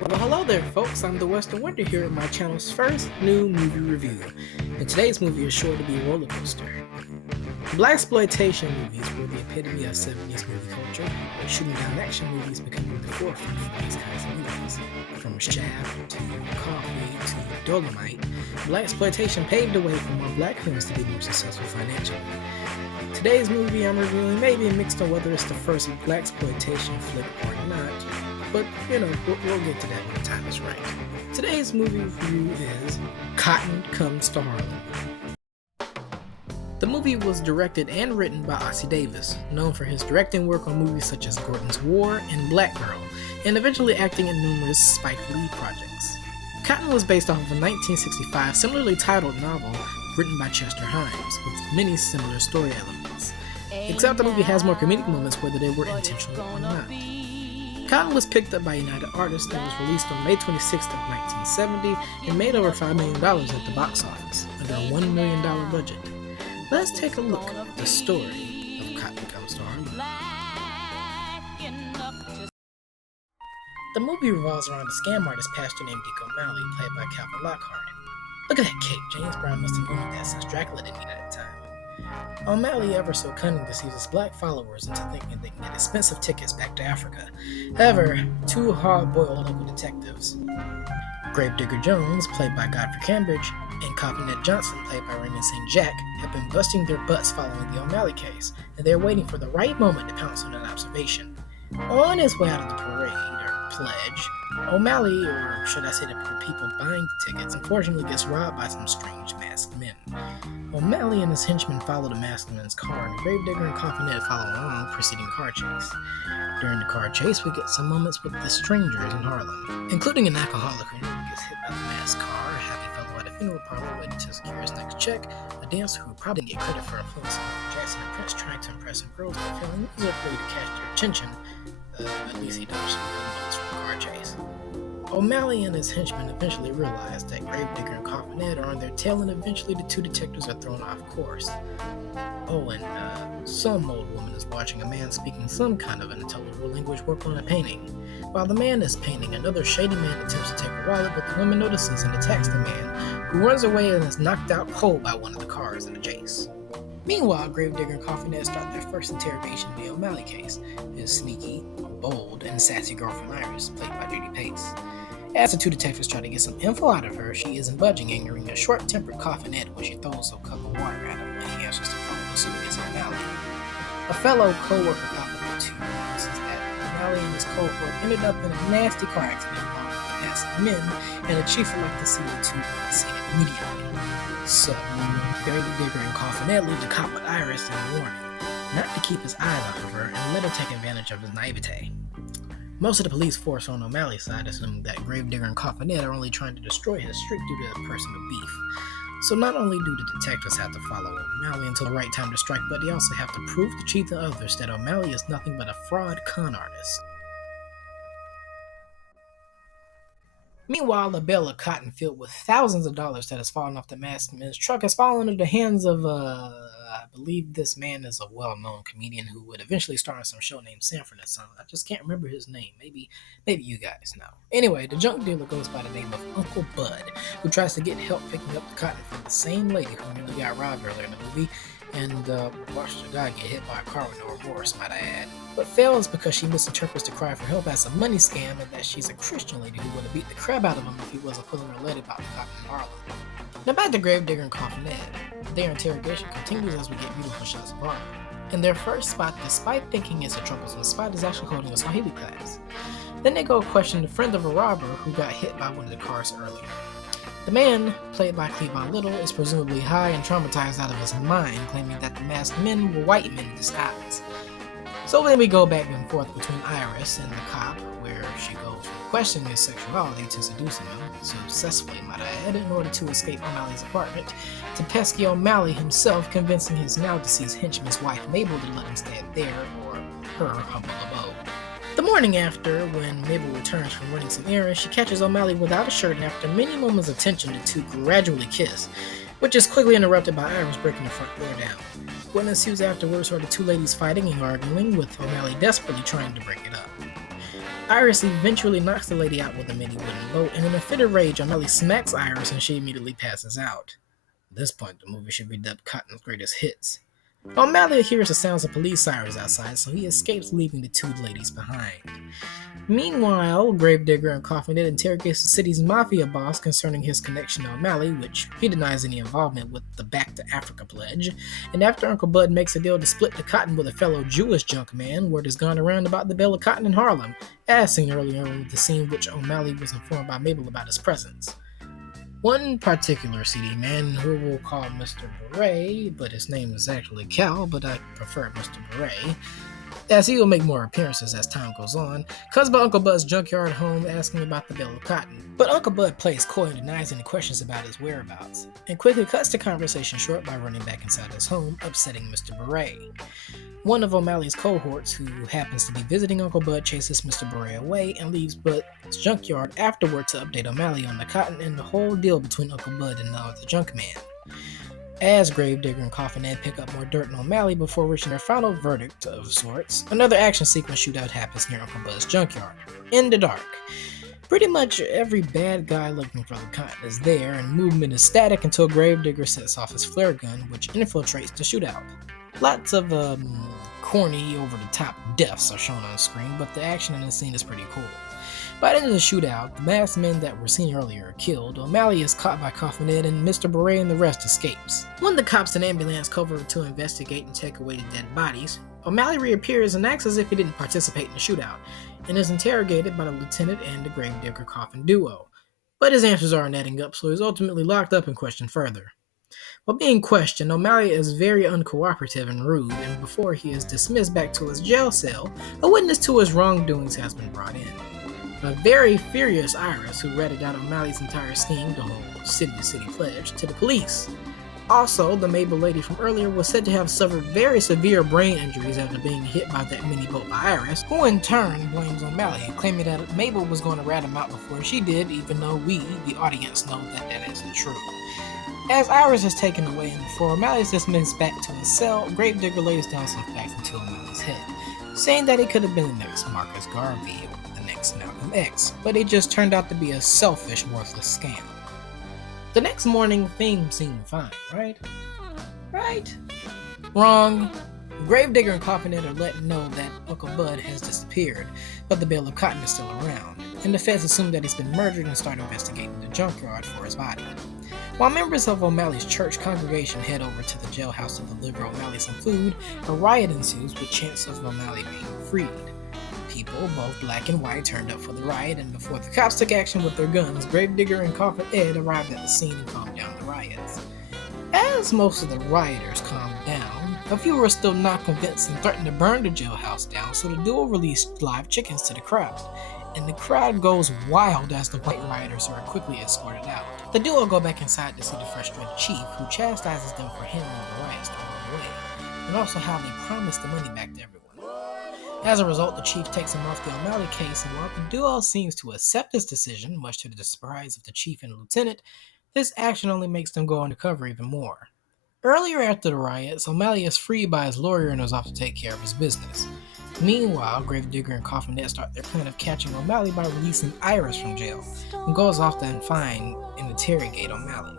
Well, hello there, folks. I'm the Western Wonder here at my channel's first new movie review, and today's movie is sure to be a roller coaster. Blaxploitation movies were the epitome of 70s movie culture, with shooting down action movies becoming the forefront for these kinds of movies. From Shaft to Coffee to Dolomite, Blaxploitation paved the way for more black films to be more successful financially. Today's movie I'm reviewing may be mixed on whether it's the first blaxploitation flick or not, but we'll get to that when the time is right. Today's movie review is Cotton Comes to Harlem. The movie was directed and written by Ossie Davis, known for his directing work on movies such as Gordon's War and Black Girl, and eventually acting in numerous Spike Lee projects. Cotton was based off of a 1965 similarly titled novel written by Chester Himes, with many similar story elements, except the movie has more comedic moments whether they were intentional or not. Cotton was picked up by United Artists and was released on May 26th of 1970 and made over $5 million at the box office, under a $1 million budget. Let's take a look at the story of Cotton Comes to Harlem. The movie revolves around a scam artist pastor named Dick O'Malley, played by Calvin Lockhart. Look at that cape. James Brown must have known that since Dracula didn't need it at the time. O'Malley, ever so cunning, deceives his black followers into thinking they can get expensive tickets back to Africa. However, two hard-boiled local detectives, Gravedigger Jones, played by Godfrey Cambridge, and Coppernet Johnson, played by Raymond St. Jack, have been busting their butts following the O'Malley case, and they're waiting for the right moment to pounce on an observation. On his way out of the parade, or pledge, O'Malley, or should I say the people buying the tickets, unfortunately gets robbed by some strange masked men. O'Malley and his henchmen follow the masked men's car, and Gravedigger and Coppernet follow along, proceeding car chase. During the car chase, we get some moments with the strangers in Harlem, including an alcoholic who gets hit by the masked car, a happy fellow at a funeral parlor waiting to secure his next check, a dancer who probably didn't get credit for influencing Jackson and Prince trying to impress some girls but failing miserably to catch their attention. At least he dodged some good notes from the car chase. O'Malley and his henchmen eventually realize that Gravedigger and Coppernet are on their tail, and eventually the two detectives are thrown off course. Oh, and some old woman is watching a man speaking some kind of unintelligible language work on a painting. While the man is painting, another shady man attempts to take her wallet, but the woman notices and attacks the man, who runs away and is knocked out cold by one of the cars in the chase. Meanwhile, Gravedigger and Coppernet start their first interrogation in the O'Malley case, his sneaky, bold, and sassy girlfriend Iris, played by Judy Pace. As the two detectives try to get some info out of her, she isn't budging, angering a short-tempered Coppernet when she throws a cup of water at him when he answers the phone, assuming it's O'Malley. A fellow co-worker thought that the two notices that O'Malley and his cohort ended up in a nasty car accident involving the masked men, and the chief would like to see the two on the scene immediately. So, Gravedigger and Coppernet leave the cop with Iris and a warning, not to keep his eyes off of her and let her take advantage of his naivete. Most of the police force on O'Malley's side, assuming that Gravedigger and Coppernet are only trying to destroy his streak due to a personal beef. So not only do the detectives have to follow O'Malley until the right time to strike, but they also have to prove to chief and others that O'Malley is nothing but a fraud con artist. Meanwhile, a bale of cotton filled with thousands of dollars that has fallen off the masked men's truck has fallen into the hands of, I believe this man is a well-known comedian who would eventually star in some show named Sanford and Son. I just can't remember his name. Maybe you guys know. Anyway, the junk dealer goes by the name of Uncle Bud, who tries to get help picking up the cotton from the same lady who nearly got robbed earlier in the movie, and watched a guy get hit by a car with no remorse, might I add. But fails because she misinterprets the cry for help as a money scam, and that she's a Christian lady who would have beat the crap out of him if he wasn't pulling her lead about the cotton in Harlem. Now back to Gravedigger and Coppernet. Their interrogation continues as we get beautiful shots of Harlem. In their first spot, despite thinking it's a troublesome spot, is actually holding a Swahili class. Then they go question the friend of a robber who got hit by one of the cars earlier. The man, played by Cleavon Little, is presumably high and traumatized out of his mind, claiming that the masked men were white men in disguise. So then we go back and forth between Iris and the cop, where she goes from questioning his sexuality to seducing him, successfully might I add, in order to escape O'Malley's apartment, to pesky O'Malley himself, convincing his now deceased henchman's wife Mabel to let him stay at their, or her, humble abode. The morning after, when Mabel returns from running some errands, she catches O'Malley without a shirt, and after many moments of tension, the two gradually kiss, which is quickly interrupted by Iris breaking the front door down. What ensues afterwards are the two ladies fighting and arguing, with O'Malley desperately trying to break it up. Iris eventually knocks the lady out with a mini wooden boat, and in a fit of rage, O'Malley smacks Iris and she immediately passes out. At this point, the movie should be dubbed Cotton's Greatest Hits. O'Malley hears the sounds of police sirens outside, so he escapes, leaving the two ladies behind. Meanwhile, Gravedigger and Coffin Head interrogates the city's mafia boss concerning his connection to O'Malley, which he denies any involvement with the Back to Africa pledge. And after Uncle Bud makes a deal to split the cotton with a fellow Jewish junk man, word has gone around about the bale of cotton in Harlem, as seen earlier in the scene which O'Malley was informed by Mabel about his presence. One particular CD man, who we'll call Mr. Beret, but his name is actually Cal, but I prefer Mr. Beret, as he will make more appearances as time goes on, comes by Uncle Bud's junkyard home asking about the bale of cotton. But Uncle Bud plays coy and denies any questions about his whereabouts, and quickly cuts the conversation short by running back inside his home, upsetting Mr. Beret. One of O'Malley's cohorts, who happens to be visiting Uncle Bud, chases Mr. Beret away and leaves Bud's junkyard afterward to update O'Malley on the cotton and the whole deal between Uncle Bud and the junk man. As Gravedigger and Coffin Head pick up more dirt on O'Malley before reaching their final verdict of sorts, another action sequence shootout happens near Uncle Bud's junkyard, in the dark. Pretty much every bad guy looking for the cotton is there, and movement is static until Gravedigger sets off his flare gun, which infiltrates the shootout. Lots of corny, over-the-top deaths are shown on screen, but the action in the scene is pretty cool. By the end of the shootout, the masked men that were seen earlier are killed, O'Malley is caught by Coffin Head, and Mr. Beret and the rest escapes. When the cops and ambulance come over to investigate and take away the dead bodies, O'Malley reappears and acts as if he didn't participate in the shootout, and is interrogated by the lieutenant and the Gravedigger Coffin duo. But his answers aren't adding up, so he's ultimately locked up and questioned further. While being questioned, O'Malley is very uncooperative and rude, and before he is dismissed back to his jail cell, a witness to his wrongdoings has been brought in. A very furious Iris, who ratted out O'Malley's entire scheme, the whole city-to-city pledge, to the police. Also, the Mabel lady from earlier was said to have suffered very severe brain injuries after being hit by that mini boat by Iris, who in turn blames O'Malley, claiming that Mabel was going to rat him out before she did, even though we, the audience, know that that isn't true. As Iris is taken away and before O'Malley is dismissed back to his cell, Gravedigger lays down some facts into O'Malley's head, saying that he could have been the next Marcus Garvey or the next Malcolm X, but it just turned out to be a selfish, worthless scam. The next morning, things seemed fine, right? Right? Wrong. Gravedigger and Coffin Head are letting know that Uncle Bud has disappeared, but the bale of cotton is still around, and the feds assume that he's been murdered and start investigating the junkyard for his body. While members of O'Malley's church congregation head over to the jailhouse to deliver O'Malley some food, a riot ensues with chants of O'Malley being freed. People, both black and white, turned up for the riot, and before the cops took action with their guns, Gravedigger and Coffin Head arrived at the scene and calmed down the riots. As most of the rioters calmed down, a few were still not convinced and threatened to burn the jailhouse down, so the duo released live chickens to the crowd, and the crowd goes wild as the white rioters are quickly escorted out. The duo go back inside to see the frustrated chief, who chastises them for handling the riots the wrong way, and also how they promised the money back to everyone. As a result, the chief takes him off the O'Malley case, and while the duo seems to accept this decision, much to the surprise of the chief and the lieutenant, this action only makes them go undercover even more. Earlier after the riots, O'Malley is freed by his lawyer and is off to take care of his business. Meanwhile, Gravedigger and Coffin Head start their plan of catching O'Malley by releasing Iris from jail, and goes off to find and interrogate O'Malley.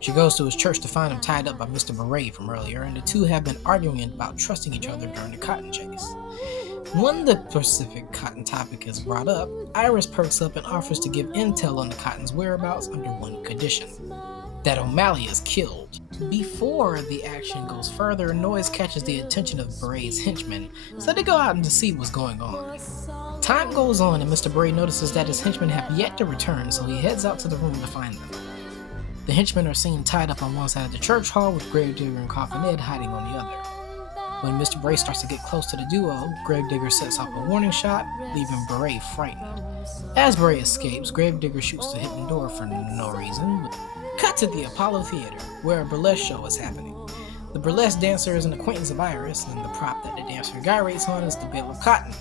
She goes to his church to find him tied up by Mr. Beret from earlier, and the two have been arguing about trusting each other during the cotton chase. When the specific cotton topic is brought up, Iris perks up and offers to give intel on the cotton's whereabouts under one condition: that O'Malley is killed. Before the action goes further, a noise catches the attention of Beret's henchmen, so they go out to see what's going on. Time goes on and Mr. Beret notices that his henchmen have yet to return, so he heads out to the room to find them. The henchmen are seen tied up on one side of the church hall, with Gravedigger and Coffin Head hiding on the other. When Mr. Beret starts to get close to the duo, Gravedigger sets off a warning shot, leaving Beret frightened. As Beret escapes, Gravedigger shoots the hidden door for no reason. Cut to the Apollo Theater, where a burlesque show is happening. The burlesque dancer is an acquaintance of Iris, and the prop that the dancer gyrates on is the bale of cotton.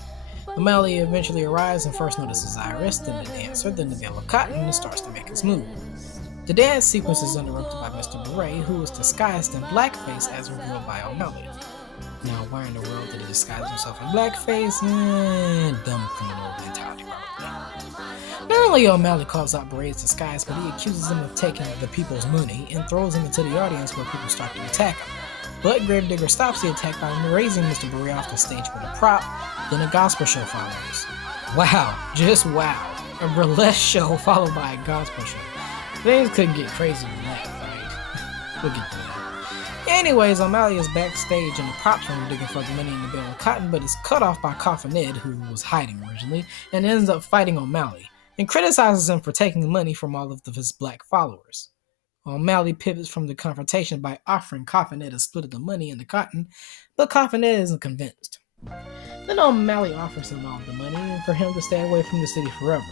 O'Malley eventually arrives and first notices Iris, then the dancer, then the bale of cotton, and starts to make his move. The dance sequence is interrupted by Mr. Beret, who is disguised in blackface as revealed by O'Malley. Now, why in the world did he disguise himself in blackface? Dumb criminal mentality, probably. Not only O'Malley calls out Beret's disguise, but he accuses him of taking the people's money and throws him into the audience where people start to attack him. But Gravedigger stops the attack by raising Mr. Beret off the stage with a prop, then a gospel show follows. Wow, just wow. A burlesque show followed by a gospel show. Things couldn't get crazier than that, right? We'll get to that. Anyways, O'Malley is backstage in the props room digging for the money in the bale of cotton, but is cut off by Coffin Ed, who was hiding originally, and ends up fighting O'Malley, and criticizes him for taking the money from all of his black followers. O'Malley pivots from the confrontation by offering Coffin Ed a split of the money and the cotton, but Coffin Ed isn't convinced. Then O'Malley offers him all the money and for him to stay away from the city forever.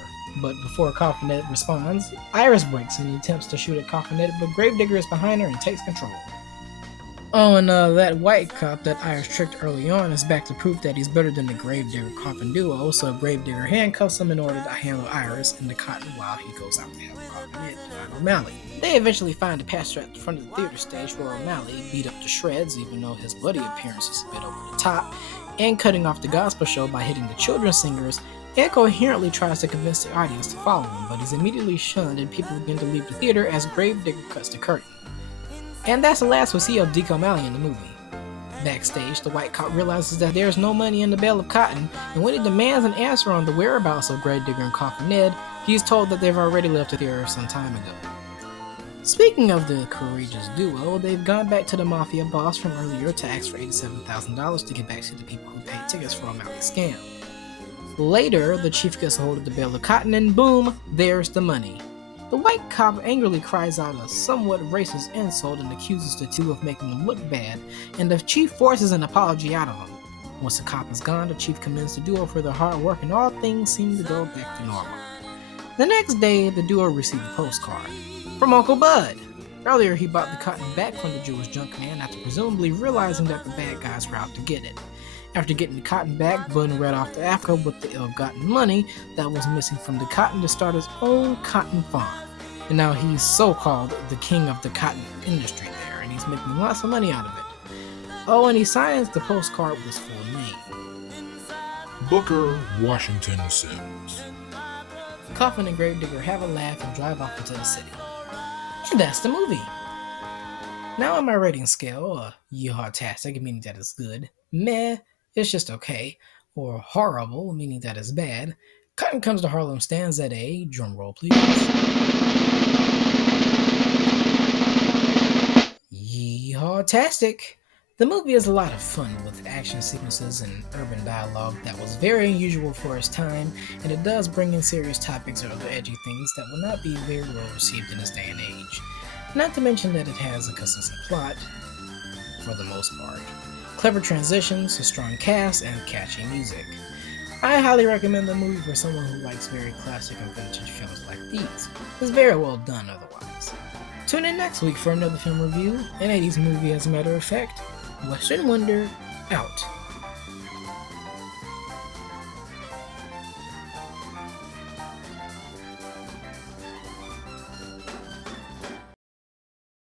But before Coffin Ed responds, Iris breaks and attempts to shoot at Coffin Ed, but Gravedigger is behind her and takes control. Oh, and that white cop that Iris tricked early on is back to prove that he's better than the Gravedigger-Coffin duo, so Gravedigger handcuffs him in order to handle Iris and the cotton while he goes out to help Coffin Ed find O'Malley. They eventually find a pastor at the front of the theater stage where O'Malley, beat up to shreds even though his bloody appearance is a bit over the top, and cutting off the gospel show by hitting the children's singers, incoherently tries to convince the audience to follow him, but he's immediately shunned and people begin to leave the theater as Gravedigger cuts the curtain. And that's the last we see of Deke O'Malley in the movie. Backstage, the white cop realizes that there's no money in the bale of cotton, and when he demands an answer on the whereabouts of Gravedigger and Coffin Ed, he's told that they've already left the theater some time ago. Speaking of the courageous duo, they've gone back to the mafia boss from earlier to ask for $87,000 to get back to the people who paid tickets for O'Malley's scam. Later, the chief gets a hold of the bale of cotton and boom, there's the money. The white cop angrily cries out a somewhat racist insult and accuses the two of making him look bad, and the chief forces an apology out of him. Once the cop is gone, the chief commends the duo for their hard work and all things seem to go back to normal. The next day, the duo received a postcard from Uncle Bud. Earlier, he bought the cotton back from the Jewish junk man after presumably realizing that the bad guys were out to get it. After getting the cotton back, Bud ran off to Africa with the ill-gotten money that was missing from the cotton to start his own cotton farm. And now he's so-called the king of the cotton industry there, and he's making lots of money out of it. Oh, and he signs the postcard with his full name. Booker Washington Sims. Coffin and Gravedigger have a laugh and drive off into the city. And that's the movie. Now on my rating scale, yeehaw-tastic, meaning that it's good, meh, it's just okay, or horrible, meaning that it's bad, Cotton Comes to Harlem stands at a, drumroll please, yeehaw-tastic. The movie is a lot of fun with action sequences and urban dialogue that was very unusual for its time, and it does bring in serious topics or other edgy things that will not be very well received in this day and age. Not to mention that it has a consistent plot, for the most part, clever transitions, a strong cast, and catchy music. I highly recommend the movie for someone who likes very classic and vintage films like these. It's very well done otherwise. Tune in next week for another film review, an 80s movie as a matter of fact. Western Wonder, out.